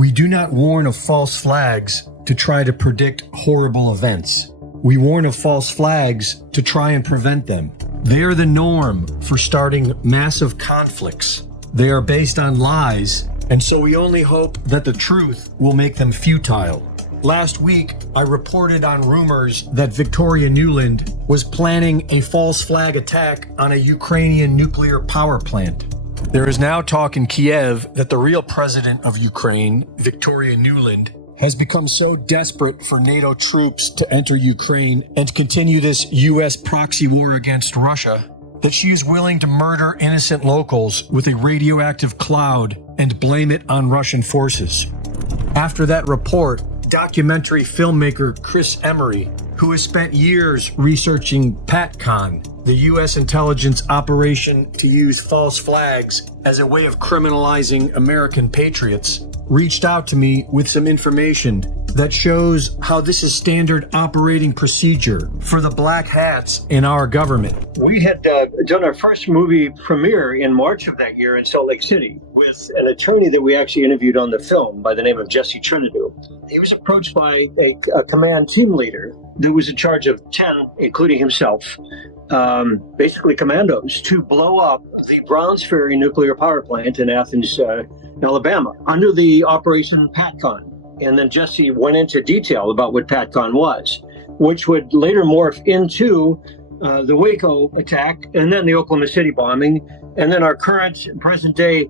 We do not warn of false flags to try to predict horrible events. We warn of false flags to try and prevent them. They are the norm for starting massive conflicts. They are based on lies, and so we only hope that the truth will make them futile. Last week, I reported on rumors that Victoria Nuland was planning a false flag attack on a Ukrainian nuclear power plant. There is now talk in Kiev that the real president of Ukraine, Victoria Nuland, has become so desperate for NATO troops to enter Ukraine and continue this U.S. proxy war against Russia that she is willing to murder innocent locals with a radioactive cloud and blame it on Russian forces. After that report, documentary filmmaker Chris Emery, who has spent years researching PATCON, the U.S. intelligence operation to use false flags as a way of criminalizing American patriots, reached out to me with some information that shows how this is standard operating procedure for the black hats in our government. We had done our first movie premiere in March of that year in Salt Lake City with an attorney that we actually interviewed on the film by the name of Jesse Trinidad. He was approached by a command team leader that was in charge of 10, including himself, basically commandos, to blow up the Browns Ferry nuclear power plant in Athens, Alabama, under the Operation PATCON. And then Jesse went into detail about what PATCON was, which would later morph into the Waco attack, and then the Oklahoma City bombing, and then our current present-day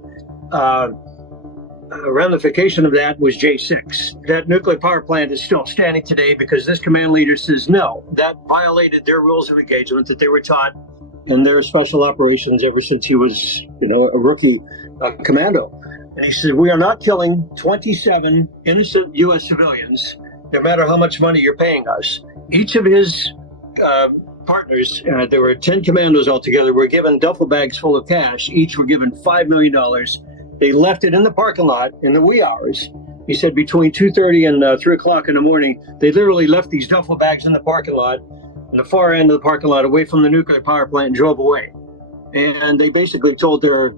ramification of that was J6. That nuclear power plant is still standing today because this command leader says no, that violated their rules of engagement that they were taught in their special operations ever since he was, a rookie commando. And he said, we are not killing 27 innocent U.S. civilians, no matter how much money you're paying us. Each of his partners, there were 10 commandos altogether, were given duffel bags full of cash. Each were given $5 million. They left it in the parking lot in the wee hours. He said between 2:30 and 3 o'clock in the morning, they literally left these duffel bags in the parking lot, in the far end of the parking lot, away from the nuclear power plant, and drove away. And they basically told their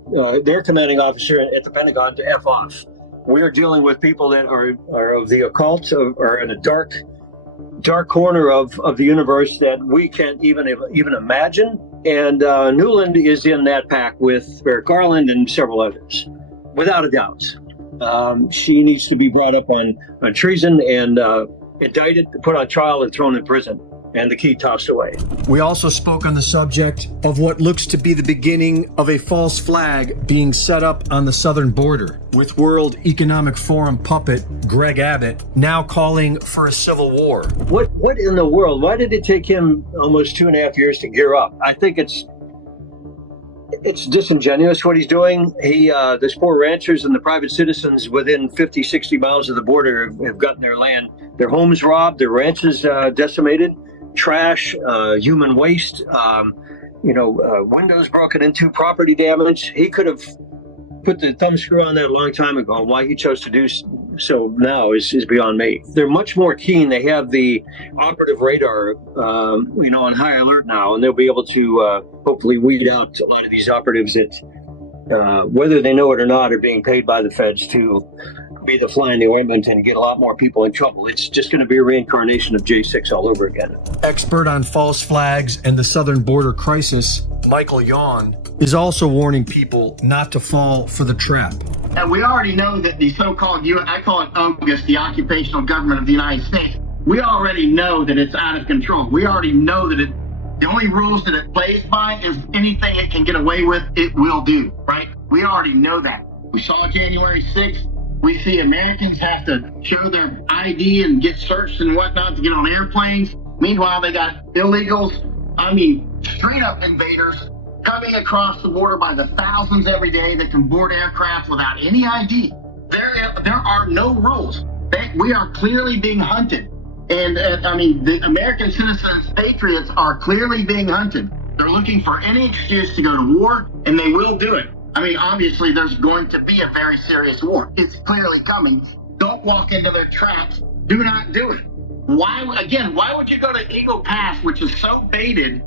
commanding officer at the Pentagon to F off. We are dealing with people that are of the occult, or in a dark corner of the universe that we can't even imagine. And Nuland is in that pack with Merrick Garland and several others, without a doubt. She needs to be brought up on treason and indicted, put on trial, and thrown in prison, and the key tossed away. We also spoke on the subject of what looks to be the beginning of a false flag being set up on the southern border, with World Economic Forum puppet Greg Abbott now calling for a civil war. What in the world? Why did it take him almost 2.5 years to gear up? I think it's disingenuous what he's doing. There's poor ranchers and the private citizens within 50, 60 miles of the border have gotten their land, their homes robbed, their ranches decimated, trash, human waste, windows broken into, property damage. He could have put the thumb screw on that a long time ago. Why he chose to do so now is beyond me. They're much more keen. They have the operative radar, on high alert now, and they'll be able to hopefully weed out a lot of these operatives that, whether they know it or not, are being paid by the feds to be the fly in the ointment and get a lot more people in trouble. It's just going to be a reincarnation of J6 all over again. Expert on false flags and the southern border crisis, Michael Yawn, is also warning people not to fall for the trap. And we already know that the so-called, I call it OGUS, the occupational government of the United States, we already know that it's out of control. We already know that the only rules that it plays by is anything it can get away with, it will do, right? We already know that. We saw January 6th. We see Americans have to show their ID and get searched and whatnot to get on airplanes. Meanwhile, they got illegals, straight up invaders, coming across the border by the thousands every day that can board aircraft without any ID. There are no rules. We are clearly being hunted. And the American citizens, patriots, are clearly being hunted. They're looking for any excuse to go to war, and they will do it. Obviously, there's going to be a very serious war. It's clearly coming. Don't walk into their traps. Do not do it. Why would you go to Eagle Pass, which is so baited,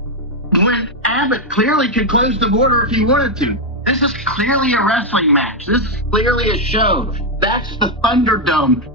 when Abbott clearly could close the border if he wanted to? This is clearly a wrestling match. This is clearly a show. That's the Thunderdome.